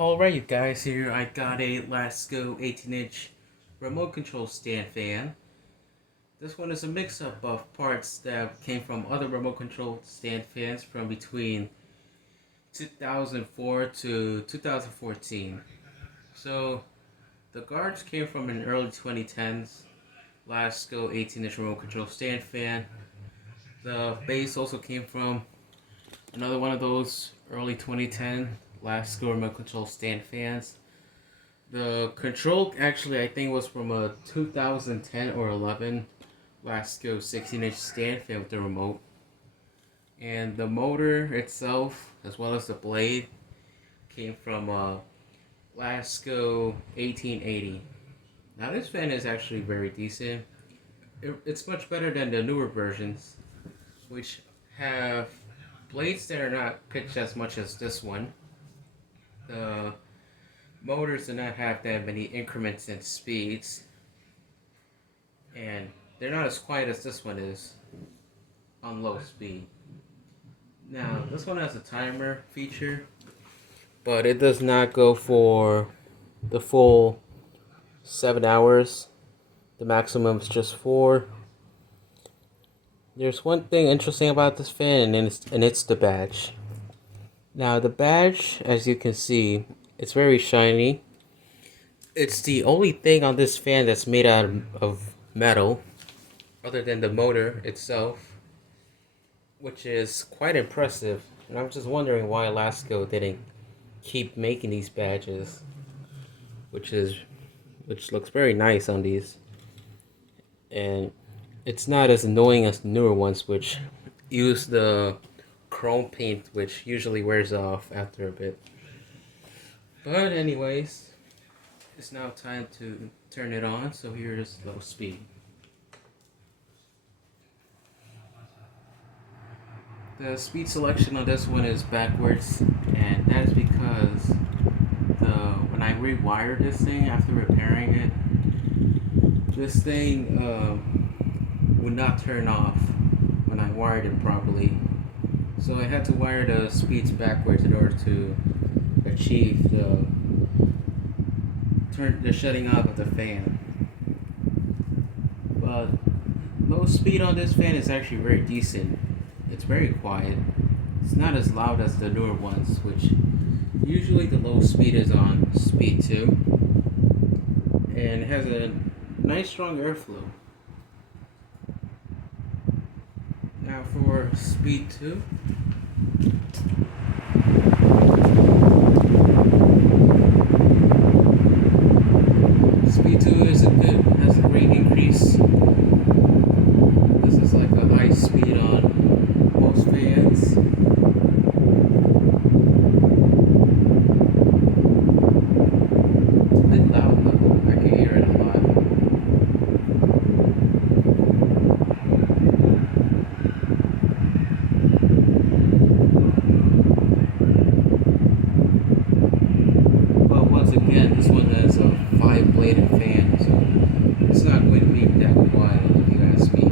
Alright, you guys, here I got a Lasko 18-inch remote control stand fan. This one is a mix-up of parts that came from other remote control stand fans from between 2004 to 2014. So, the guards came from an early 2010s Lasko 18-inch remote control stand fan. The base also came from another one of those early 2010 Lasko remote control stand fans. The control actually I think was from a 2010 or 11 Lasko 16-inch stand fan with the remote. And the motor itself, as well as the blade, came from a Lasko 1880. Now this fan is actually very decent. It's much better than the newer versions, which have blades that are not pitched as much as this one. The motors do not have that many increments in speeds, and they're not as quiet as this one is on low speed. Now, this one has a timer feature, but it does not go for the full 7 hours. The maximum is just 4. There's one thing interesting about this fan, and it's the badge. Now, the badge, as you can see, it's very shiny. It's the only thing on this fan that's made out of metal, other than the motor itself, which is quite impressive. And I'm just wondering why Lasko didn't keep making these badges, which looks very nice on these. And it's not as annoying as the newer ones, which use the chrome paint, which usually wears off after a bit. But anyways, it's now time to turn it on, so here's low speed. The speed selection on this one is backwards, and that is because when I rewired this thing after repairing it, this thing would not turn off when I wired it properly. So I had to wire the speeds backwards in order to achieve the shutting off of the fan. But low speed on this fan is actually very decent. It's very quiet. It's not as loud as the newer ones, which usually the low speed is on speed 2. And it has a nice strong airflow. Now for speed 2. Speed 2 has a great increase. This is like a high speed on most fans. It's a bit loud though. I can hear it a lot. But once again, this one has a 5-bladed fan, so it's not going to be that quiet if you ask me.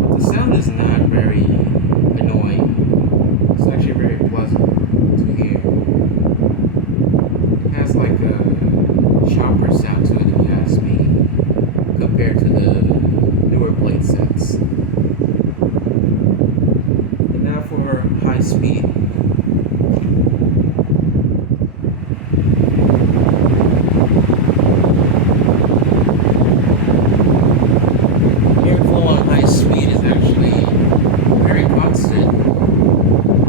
But the sound is not very annoying. It's actually very pleasant to hear. It has like a chopper sound to it if you ask me, compared to the newer blade sets. And now for high speed. Airflow on high speed is actually very constant.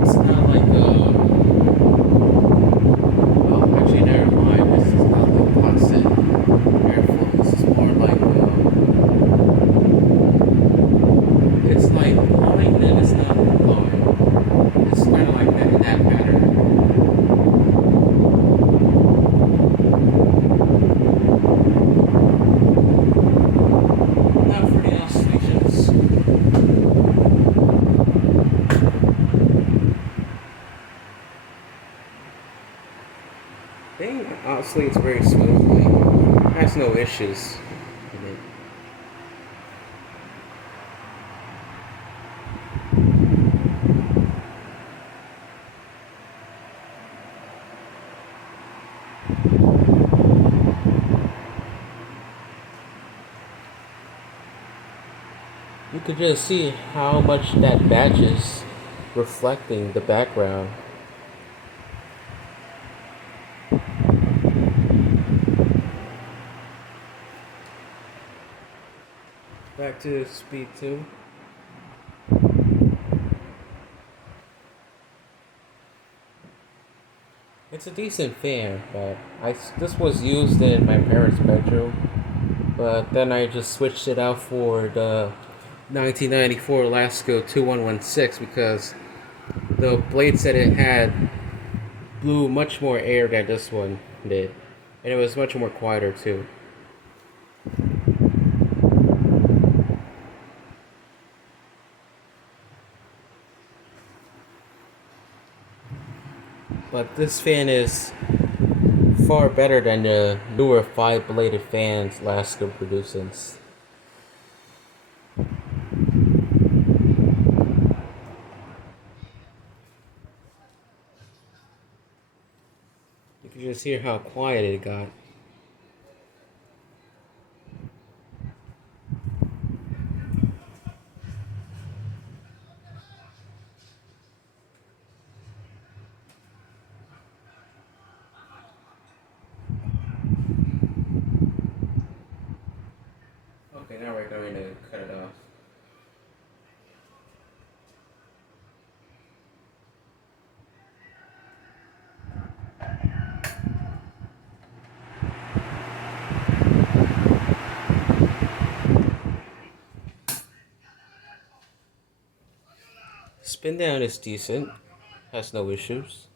It's not like well, actually never mind. This is not like constant airflow. This is more like it's like blowing, then it's not blowing. It's kind of like that in that pattern. Now for the oscillations. They oscillates very smoothly. Has no issues with it. could just see how much that batch is reflecting the background. Back to speed 2. It's a decent fan, but this was used in my parents' bedroom, but then I just switched it out for the 1994 Lasko 2116 because the blades that it had blew much more air than this one did, and it was much more quieter too. But this fan is far better than the newer 5-bladed fans Lasko produces. You can just hear how quiet it got. Okay, now we're going to cut it off. Spin down is decent, has no issues.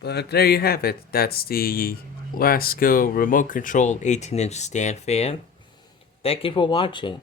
But there you have it. That's the Lasko remote controlled 18-inch stand fan. Thank you for watching.